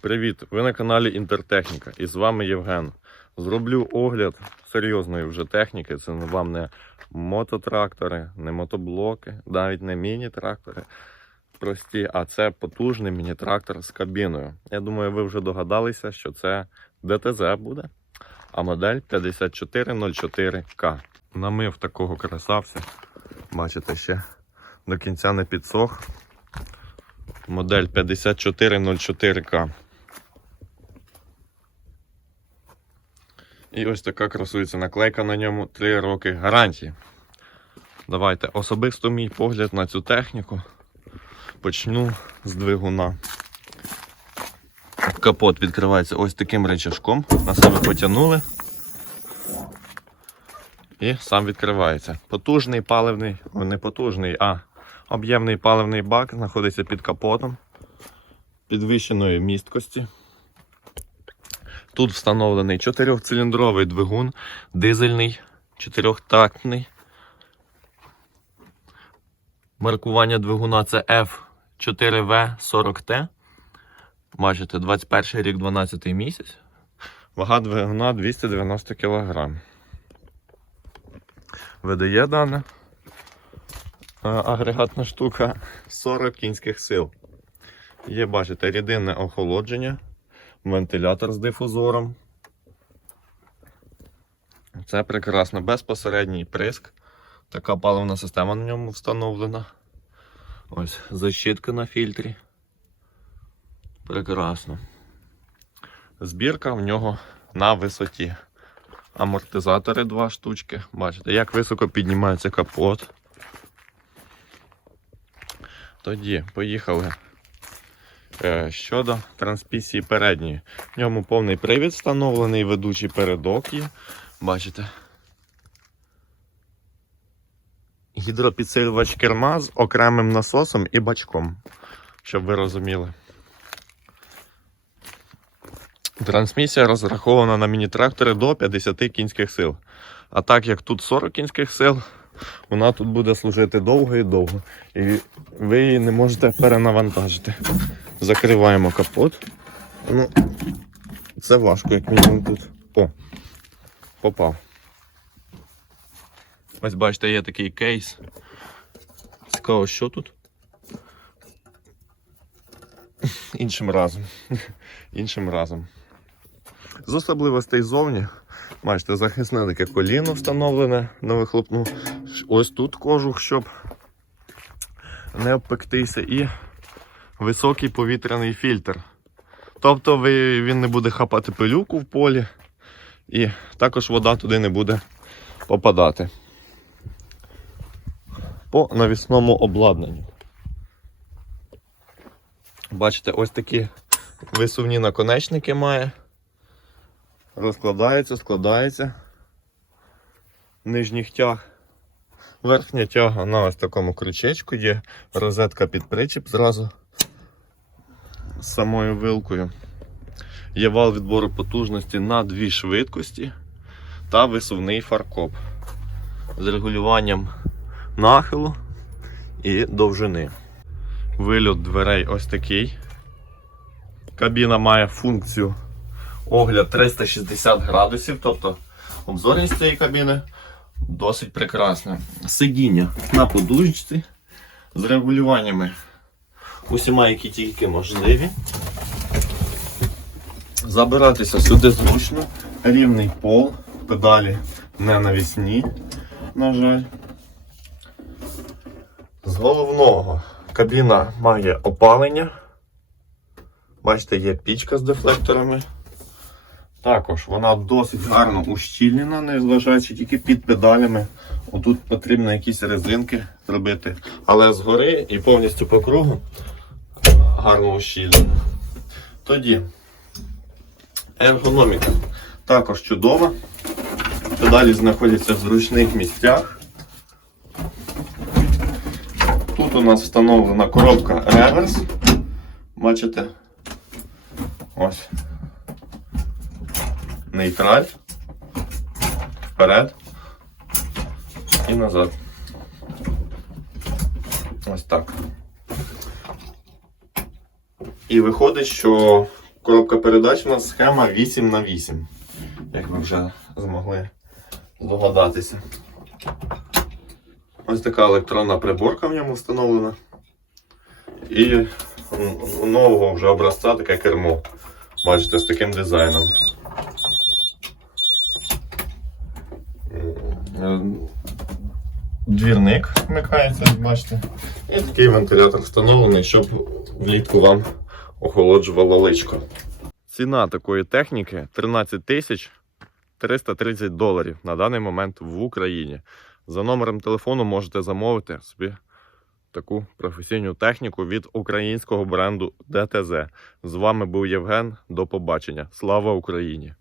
Привіт! Ви на каналі Інтертехніка і з вами Євген. Зроблю огляд серйозної вже техніки. Це вам не мототрактори, не мотоблоки, навіть не міні-трактори прості, а це потужний міні-трактор з кабіною. Я думаю, ви вже догадалися, що це ДТЗ буде, а модель 5404К. Намив такого красавця. Бачите, ще до кінця не підсох. Модель 5404К. І ось така красується наклейка на ньому 3 роки гарантії. Давайте особисто мій погляд на цю техніку. Почну з двигуна. Капот відкривається ось таким речашком. На себе потягнули. І сам відкривається. Потужний паливний, не потужний, а об'ємний паливний бак знаходиться під капотом підвищеної місткості. Тут встановлений чотирьохциліндровий двигун, дизельний, чотирьохтактний. Маркування двигуна це F4V40T. Бачите, 21 рік, 12 місяць. Вага двигуна 290 кг. Видає дана е, агрегатна штука 40 кінських сил. Є, бачите, рідинне охолодження, вентилятор з дифузором. Це прекрасно, безпосередній приск. Така паливна система на ньому встановлена. Ось защитка на фільтрі. Прекрасно. Збірка в нього на висоті. Амортизатори два штучки. Бачите, як високо піднімається капот. Тоді поїхали. Е, Щодо трансмісії передньої. В ньому повний привід встановлений, ведучий передок є. Бачите? Гідропідсилювач керма з окремим насосом і бачком, щоб ви розуміли. Трансмісія розрахована на міні-трактори до 50 кінських сил. А так як тут 40 кінських сил, вона тут буде служити довго і довго. І ви її не можете перенавантажити. Закриваємо капот. Ну, це важко, як мінімум тут. О, попав. Ось бачите, є такий кейс. Цікаво, що тут? Іншим разом. Іншим разом. З особливостей зовні, бачите, захисне таке коліно встановлене на вихлопну. Ось тут кожух, щоб не обпектися, і високий повітряний фільтр. Тобто він не буде хапати пилюку в полі, і також вода туди не буде попадати по навісному обладнанню. Бачите, ось такі висувні наконечники має. Розкладається, складається. Нижніх тяг. Верхня тяга на ось такому крючечку є. Розетка під причіп зразу самою вилкою. Є вал відбору потужності на дві швидкості та висувний фаркоп з регулюванням нахилу і довжини. Вильот дверей ось такий. Кабіна має функцію огляд 360 градусів, тобто обзорність цієї кабіни досить прекрасна. Сидіння на подушці з регулюваннями усіма, які тільки можливі. Забиратися сюди зручно, рівний пол, педалі не навісні, на жаль. З головного кабіна має опалення. Бачите, є пічка з дефлекторами. Також вона досить гарно ущільнена, незважаючи тільки під педалями. Отут потрібно якісь резинки зробити. Але згори і повністю по кругу гарно ущільнена. Тоді ергономіка також чудова. Педалі знаходяться в зручних місцях. Тут у нас встановлена коробка реверс. Бачите? Ось. Нейтраль. Вперед. І назад. Ось так. І виходить, що Коробка передач у нас схема 8 на 8 як ви вже змогли здогадатися. Ось така електронна приборка в ньому встановлена. І нового вже образця таке кермо. Бачите, з таким дизайном. Двірник вмикається, бачите. І такий вентилятор встановлений, щоб влітку вам охолоджувало личко. Ціна такої техніки 13 тисяч 330 доларів на даний момент в Україні. За номером телефону можете замовити собі таку професійну техніку від українського бренду ДТЗ. З вами був Євген. До побачення. Слава Україні!